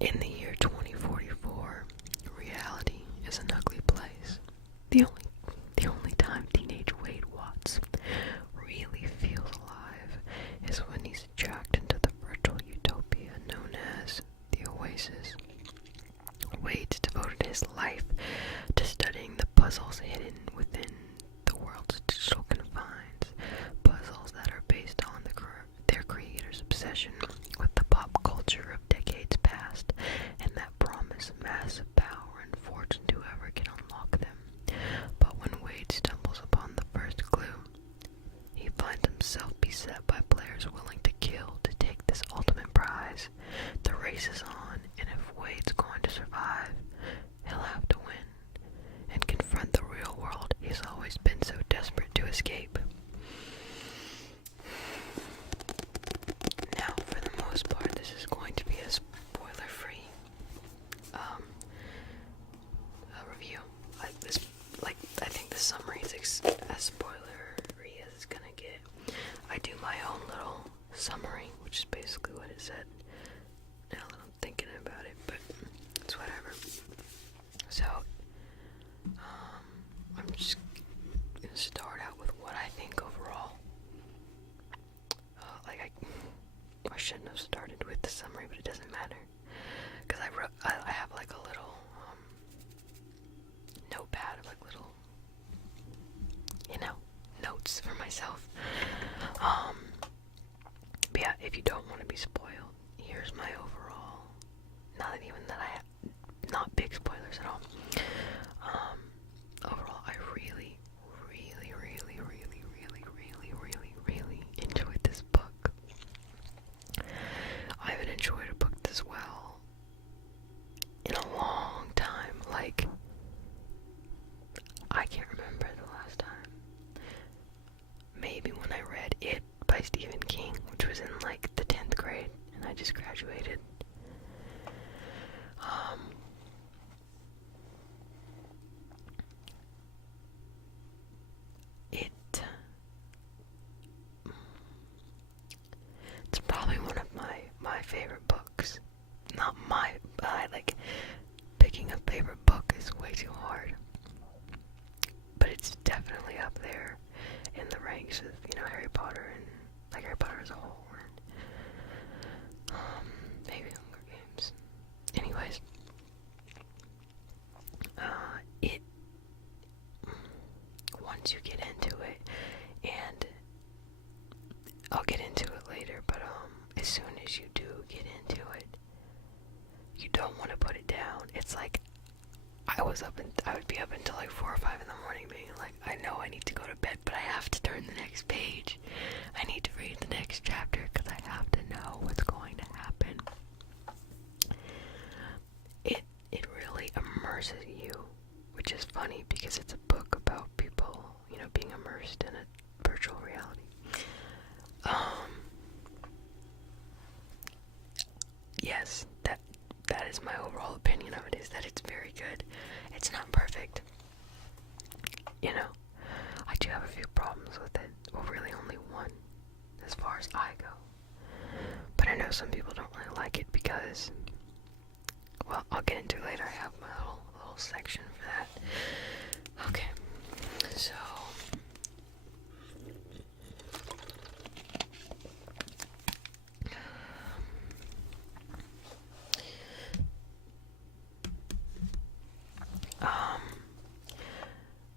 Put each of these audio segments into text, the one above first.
In the year 2044, reality is an ugly place. The only time teenage Wade Watts really feels alive is when he's jacked into the virtual utopia known as the Oasis. Wade's devoted his life to studying the puzzles hidden within the world's digital confines, puzzles that are based on their creator's obsession with the pop culture of decades past, and that promise massive power and fortune to whoever can unlock them. But when Wade stumbles upon the first clue, he finds himself beset by players willing to kill to take this ultimate prize. The race is on, and if Wade's going to survive, he'll have to win and confront the real world he's always been so desperate to escape. Now, for the most part, this is going to be a spoiler-free review. I think the summary is as spoiler-free as it's gonna get. I do my own little summary, which is basically what it said. Now that I'm thinking about it, but it's whatever. So, I'm just gonna start out with what I think overall. I shouldn't have started with the summary, but it doesn't matter, because I have like a little notepad of like little, notes for myself. But yeah, if you don't want to be spoiled, here's my overall. Not big spoilers at all. Overall, I really, really, really, really, really, really, really, really enjoyed this book. I haven't enjoyed a book this well in a long time. Like, I can't remember the last time. Maybe when I read It by Stephen King, which was in like the 10th grade, and I just graduated. It's probably one of my favorite books. Not my, picking a favorite book is way too hard. But it's definitely up there in the ranks of, Harry Potter and, Harry Potter as a whole, and, maybe Hunger Games. Anyways, once you get into it, and I'll get into it later, but, as soon as you do get into it, you don't want to put it down. It's like, I would be up until like 4 or 5 in the morning being like, I know I need to go to bed, but I have to turn the next page. I need to read the next chapter because I have to know what's going to happen. It really immerses you, which is funny because it's a book about people, being immersed in a virtual reality. Yes, that is my overall opinion of it, is that it's very good. It's not perfect. I do have a few problems with it. Well, really only one, as far as I go. But I know some people don't really like it because, well, I'll get into it later. I have my little section for that. Okay, so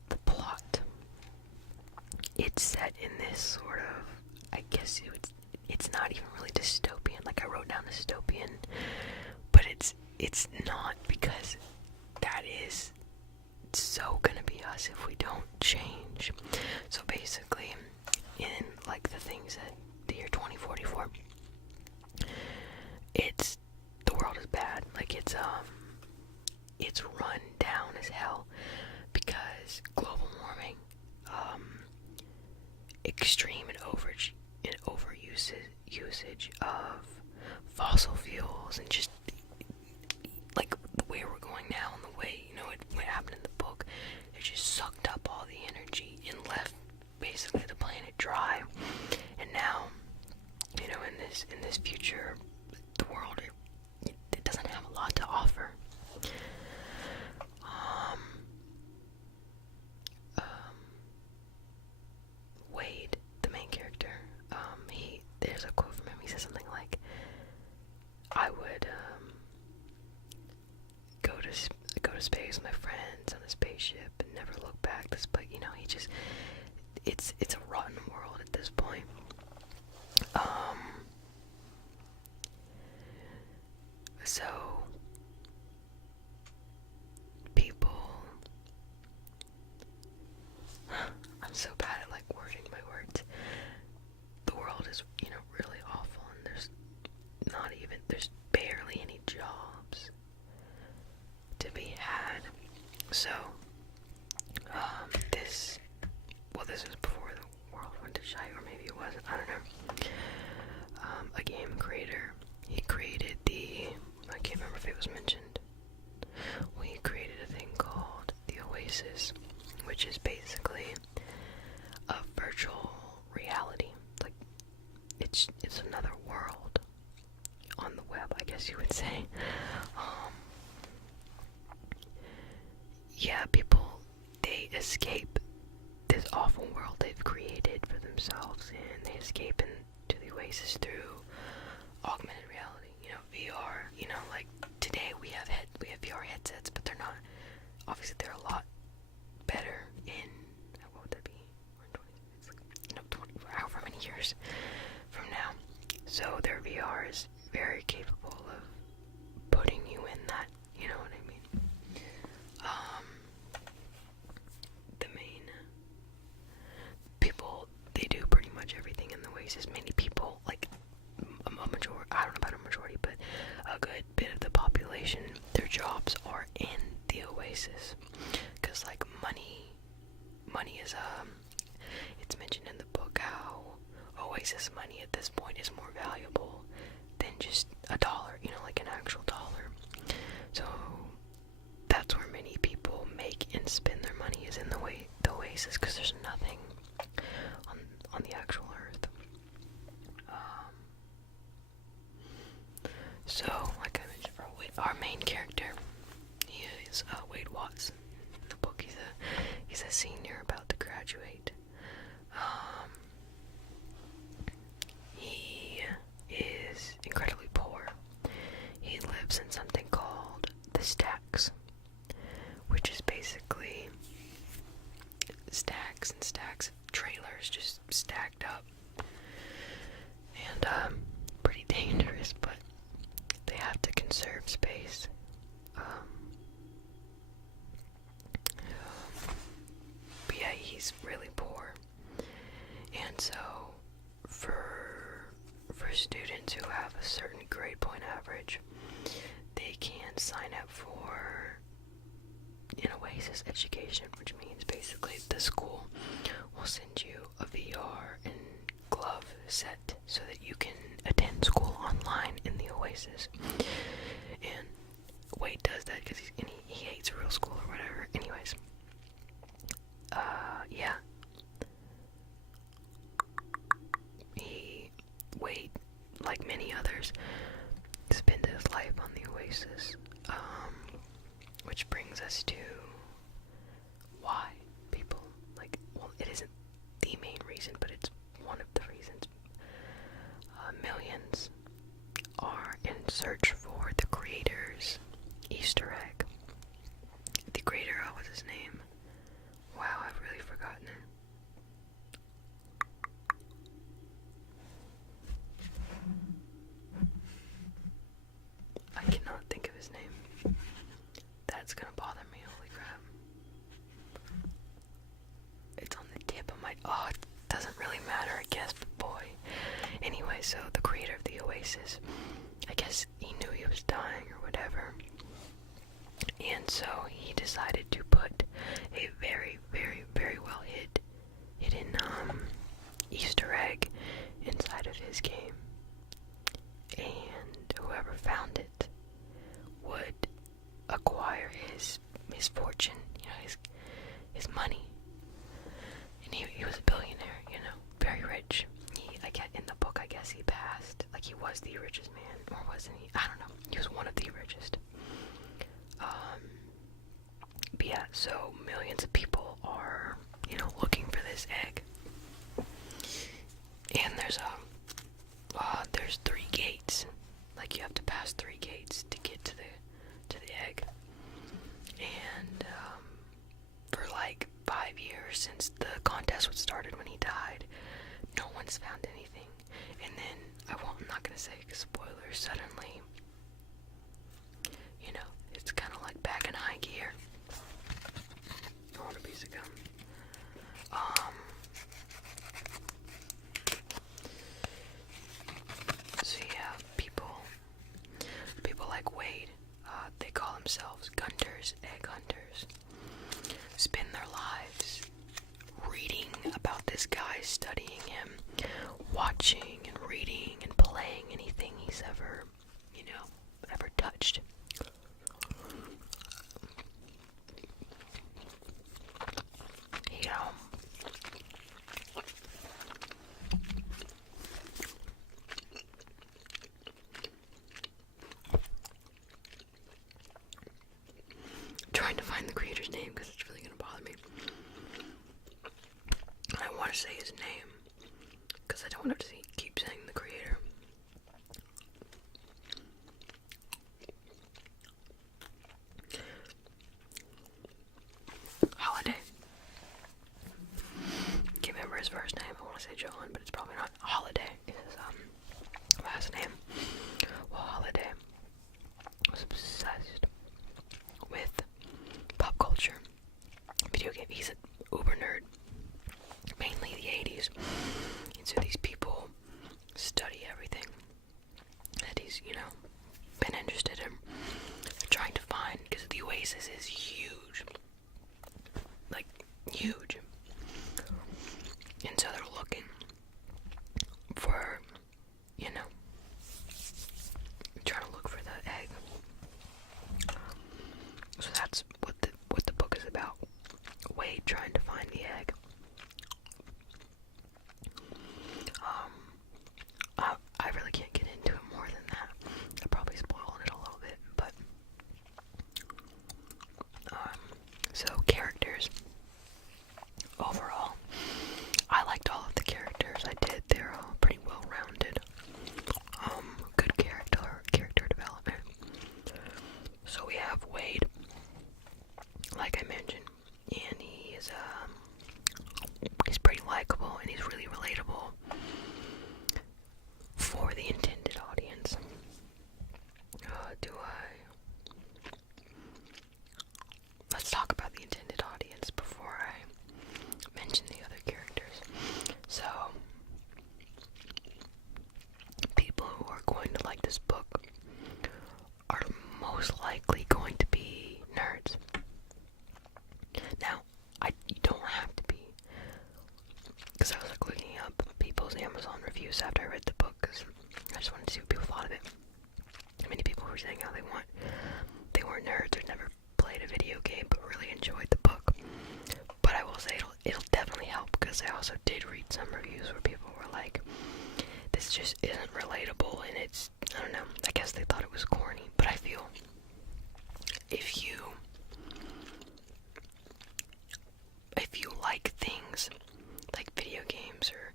the plot. It's set in this sort of, I guess it's not even really dystopian. Like, I wrote down dystopian, but it's not, because that is so gonna be us if we don't change. So basically, in like the things that the year 2044, the world is bad. Like, it's run down as hell because global warming, extreme and overusage of fossil fuels, and just like the way we're going now, and the way what happened in the book, it just sucked up all the energy and left basically the planet dry. And now, in this future, the world it doesn't have a lot space with my friends on a spaceship and never look back. But you know, he just, it's a rotten world at this point. So people, I'm so bad at like wording my words. The world is, you know, really awful, and there's barely any jobs to be had. So this was before the world went to shite, or maybe it wasn't, I don't know. A game creator, he created I can't remember if it was mentioned. Well, he created a thing called the Oasis, which is basically a virtual reality. Like, it's another world on the web, I guess you would say. Yeah, people, they escape this awful world they've created for themselves, and they escape into the Oasis through augmented reality, you know, VR. You know, like today we have VR headsets, but they're not, obviously they're a lot better in, what would that be? It's like, you know, 20, however many years from now. So their VR is very capable of putting you in that, you know what I mean? The main people, they do pretty much everything in the Oasis. Many people, like a majority, I don't know about a majority, but a good bit of the population, their jobs are in the Oasis. Cause like money is, it's mentioned in the book how Oasis money at this point is more valuable than just a dollar, you know, like an actual dollar. So that's where many people make and spend their money, is in the Oasis, because there's nothing on the actual earth. So, like I mentioned, our main character, he is Wade Watson. In the book, he's a senior about to graduate. He is incredibly poor. He lives in something called the Stacks, which is basically stacks and stacks of trailers just stacked up, and pretty dangerous, but they have to conserve space. But yeah, he's really poor, and so for students who have a certain grade point average, they can sign up for an Oasis education, which means basically the school will send you a VR and glove set so that you can attend school online in the Oasis. And Wade does that because he hates real school or whatever. Anyways, yeah. Wade, like many others, spent his life on the Oasis, which brings us to why people, like, well, it isn't the main reason, but it's one of the reasons. Millions are in search for the creator's Easter egg. The creator, what's his name? Wow, I've really forgotten it. I cannot think of his name. That's gonna bother me, holy crap. It's on the tip of my, it doesn't really matter, I guess, but boy. Anyway, so the creator of the Oasis, I guess he knew he was dying or whatever, and so he decided to put a very, very, very well hidden Easter egg inside of his game, and whoever found it would acquire his fortune, you know, his money. And he was a billionaire, you know, very rich. In the book, I guess he passed, like he was the richest man, or wasn't he? I don't know. He was one of the richest. But yeah, so millions of people are, you know, looking for this egg. And there's 3 gates. Like, you have to pass 3 gates to get to the egg. And has found anything. And then, I'm not gonna say spoilers, suddenly, it's kind of like back in high gear. I want a piece of gum. So yeah, people like Wade, they call themselves Gunters, egg hunters, spend their lives reading about this guy, studying him, watching and reading and playing anything he's ever touched. Trying to find the creator's name because it's really gonna bother me. I want to say his name because I don't want to keep saying the creator. Holiday. Can't remember his first name. I want to say John, but it's probably not. Holiday is his last name. Well, Holiday was obsessed with pop culture, video game. He's an uber nerd, mainly the 80s. And so these people study everything that he's, been interested in. They're trying to find, because the Oasis is huge. Like, huge. And so they're looking for, trying to look for the egg. So that's what the book is about. Wade trying to find the egg. I really can't get into it more than that. I probably spoiled it a little bit, but so characters. Overall, I liked all of the characters. I did. They're all pretty well rounded. Good character development. So we have Wade, like I mentioned, and he's pretty likable and he's really relatable for the intended audience. Let's talk about the intended audience before I mention the other characters. So, people who are going to like this book are most likely going to be nerds. Now, you don't have to be, because I was looking up people's Amazon reviews after I read the book, because I just wanted to see what people thought of it. Many people were saying how they weren't nerds or never played a video game but really enjoyed the book. But I will say it'll definitely help, because I also did read some reviews where people were like, this just isn't relatable, and it's, I don't know, I guess they thought it was corny. But I feel if you like things like video games or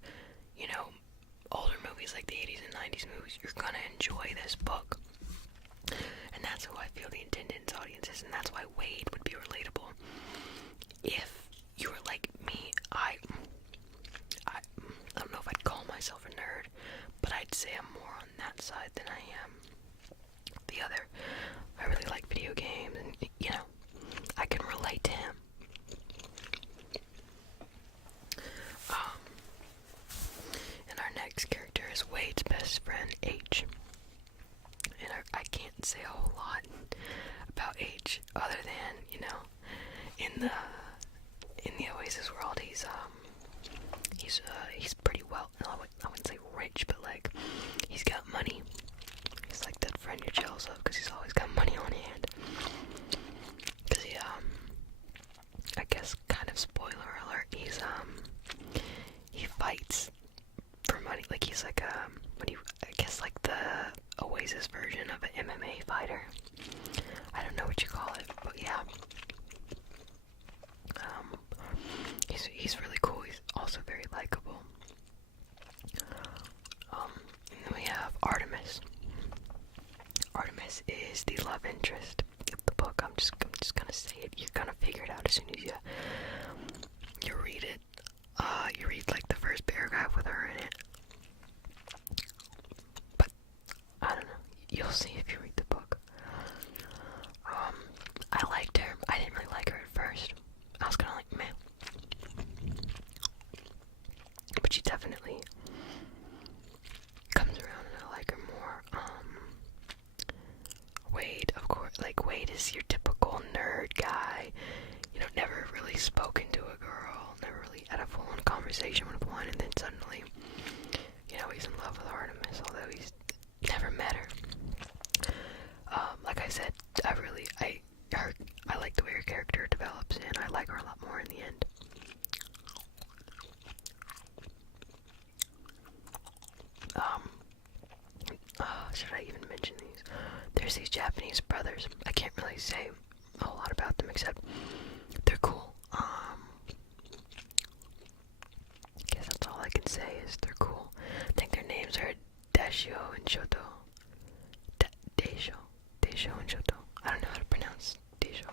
older movies like the 80s and 90s movies, you're gonna enjoy this book. And that's who I feel the intended audience is, and that's why Wade would be relatable. If you were like me, I don't know if I'd call myself a nerd, but I'd say I'm more on that side than I am the other. I really like video games, and I can relate to him. And our next character is Wade's best friend, H. And I can't say a whole lot about H other than, in the Oasis world, he's pretty well, I wouldn't say rich, but like, he's got money. He's like that friend you're jealous of, because he's always got money on hand. Because I guess, kind of spoiler alert, he fights for money. Like, he's like I guess like the Oasis version of an MMA fighter. I don't know what you call it, but yeah. He's really cool. He's also very likable. And then we have Artemis. Artemis is the love interest of the book. I'm just gonna say it. You're gonna figure it out as soon as you read it. You read like the first paragraph with her in it. You'll see if you read the book. I liked her. I didn't really like her at first. I was kind of like, meh. But she definitely comes around and I like her more. Wade, of course, like Wade is your typical nerd guy. You know, never really spoken to a girl, never really had a full-on conversation with one, and then suddenly, you know, he's in love with Artemis, although he's never met her. Like I said, I like the way her character develops, and I like her a lot more in the end. Should I even mention these? There's these Japanese brothers. I can't really say a whole lot about them except they're cool. I guess that's all I can say is they're cool. I think their names are Dashio and Shoto. Deisho and Shoto. I don't know how to pronounce Deisho.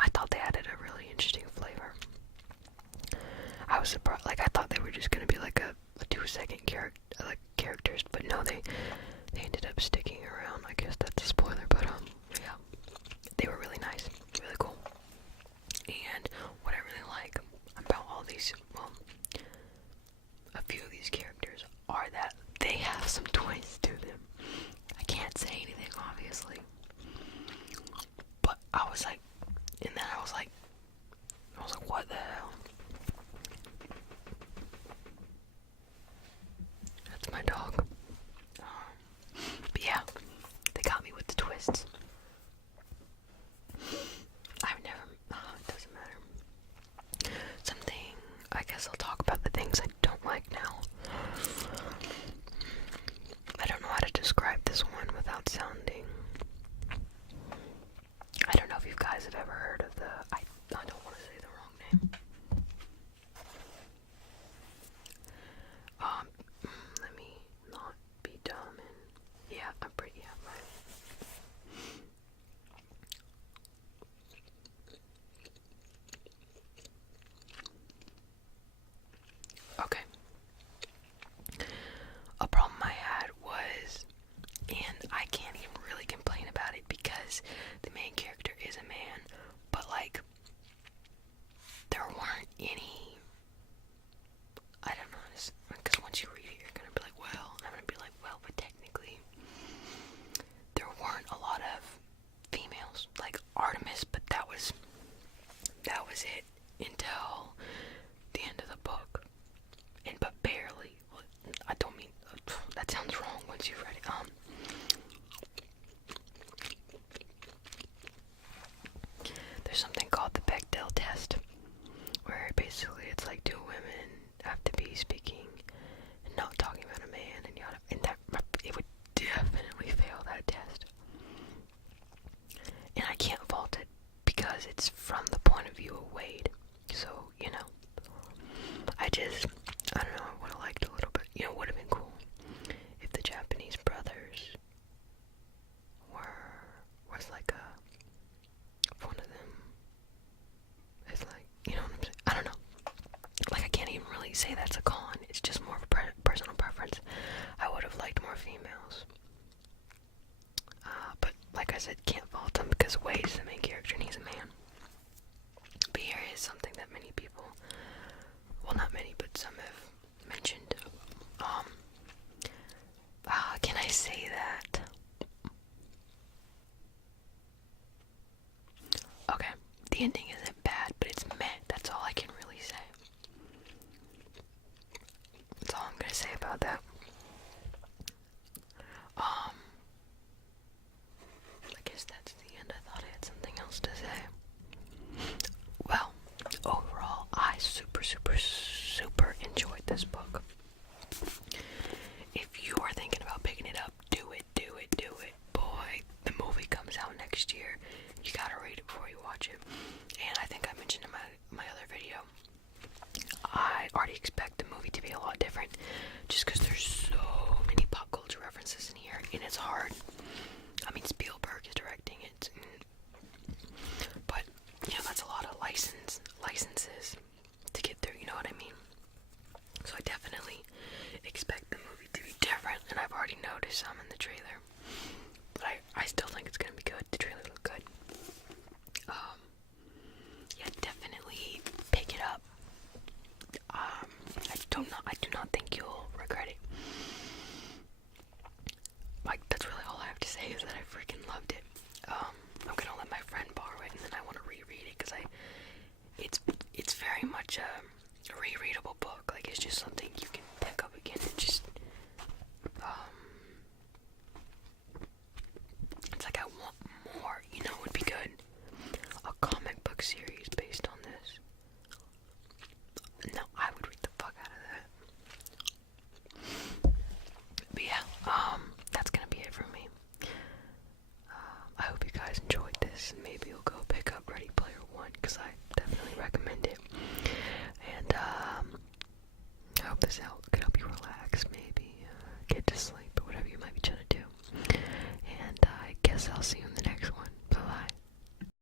I thought they added a really interesting flavor. I was surprised. Like, I thought they were just gonna be like a 2-second characters, but no, they ended up sticking around. I guess that's a spoiler, but yeah, they were really nice, really cool. And what I really like about all these, well, a few of these characters are that they have some twists to them. I can't say anything, obviously, but I was like, what the hell? That's my dog. But yeah, they got me with the twists. It doesn't matter. I guess I'll talk about the things I don't like now. I don't know how to describe this one without sounding. I don't know if you guys have ever heard of I don't want to say the wrong name. Let me not be dumb and yeah, I'm pretty right. Okay. A problem I had was, and I can't even really complain about it because the main character is a man, but like, there weren't any, I don't know, because once you read it, you're gonna be like, well, I'm gonna be like, well, but technically, there weren't a lot of females, like Artemis, but that was it until the end of the book, but barely. I don't mean, that sounds wrong once you've read it. There's something called the Bechdel test, where basically it's like, do women have to be speaking and not talking about a man, and that it would definitely fail that test. And I can't fault it because it's from the point of view of Wade. So, you know, I don't know, I would have liked a little bit, you know, would have been cool if the Japanese brothers was like one of them is like, you know what I'm saying? I don't know. Like, I can't even really say that's a con. It's just more of a personal preference. I would have liked more females. But like I said, can't fault him because Wade is the main character and he's a man. But here is something that many people, well, not many, but some have mentioned. Can I say that? Okay, the ending isn't bad, but it's meh. That's all I can really say. That's all I'm gonna say about that. I guess that's the end. I thought I had something else to say. Well, overall, I super enjoyed this book. If you are thinking about picking it up, do it. Boy, the movie comes out next year. You gotta read it before you watch it. And I think I mentioned in my other video, I already expect the movie to be a lot different just because there's so many pop culture references in here, and it's hard. I mean, Spielberg is directing it, but, you know, that's a lot of licenses to get through, you know what I mean? So I definitely expect the movie to be different, already noticed some in the trailer. But I still think it's gonna be good. The trailer looked good.